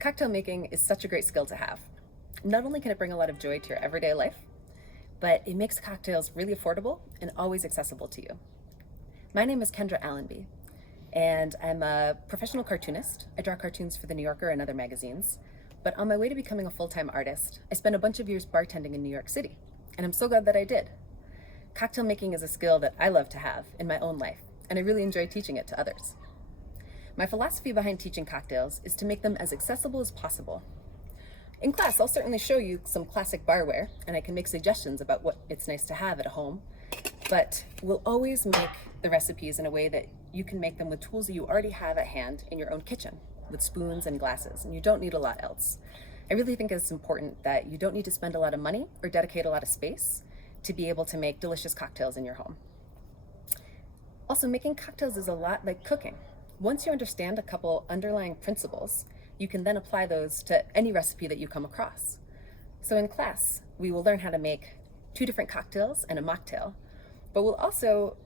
Cocktail making is such a great skill to have. Not only can it bring a lot of joy to your everyday life, but it makes cocktails really affordable and always accessible to you. My name is Kendra Allenby, and I'm a professional cartoonist. I draw cartoons for The New Yorker and other magazines. But on my way to becoming a full-time artist, I spent a bunch of years bartending in New York City, and I'm so glad that I did. Cocktail making is a skill that I love to have in my own life, and I really enjoy teaching it to others. My philosophy behind teaching cocktails is to make them as accessible as possible. In class, I'll certainly show you some classic barware, and I can make suggestions about what it's nice to have at home, but we'll always make the recipes in a way that you can make them with tools that you already have at hand in your own kitchen, with spoons and glasses, and you don't need a lot else. I really think it's important that you don't need to spend a lot of money or dedicate a lot of space to be able to make delicious cocktails in your home. Also, making cocktails is a lot like cooking. Once you understand a couple underlying principles, you can then apply those to any recipe that you come across. So in class, we will learn how to make 2 different cocktails and a mocktail, but we'll also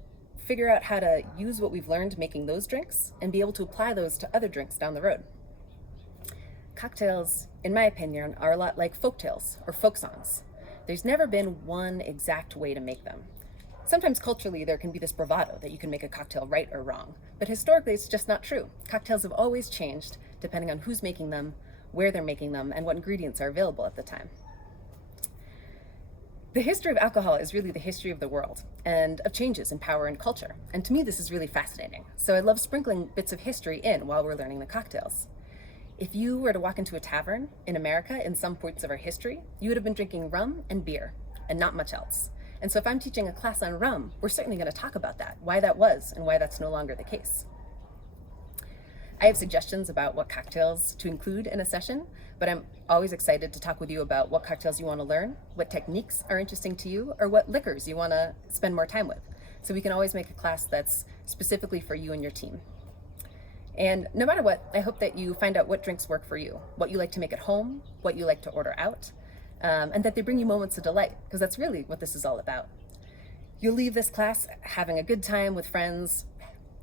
figure out how to use what we've learned making those drinks and be able to apply those to other drinks down the road. Cocktails, in my opinion, are a lot like folktales or folk songs. There's never been one exact way to make them. Sometimes culturally there can be this bravado that you can make a cocktail right or wrong, but historically it's just not true. Cocktails have always changed depending on who's making them, where they're making them, and what ingredients are available at the time. The history of alcohol is really the history of the world and of changes in power and culture, and to me this is really fascinating. So I love sprinkling bits of history in while we're learning the cocktails. If you were to walk into a tavern in America in some points of our history, you would have been drinking rum and beer and not much else. And so if I'm teaching a class on rum, we're certainly going to talk about that, why that was and why that's no longer the case. I have suggestions about what cocktails to include in a session, but I'm always excited to talk with you about what cocktails you want to learn, what techniques are interesting to you, or what liquors you want to spend more time with. So we can always make a class that's specifically for you and your team. And no matter what, I hope that you find out what drinks work for you, what you like to make at home, what you like to order out, and that they bring you moments of delight, because that's really what this is all about. You'll leave this class having a good time with friends,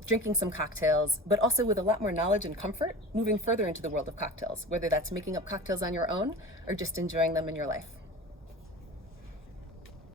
drinking some cocktails, but also with a lot more knowledge and comfort moving further into the world of cocktails, whether that's making up cocktails on your own or just enjoying them in your life.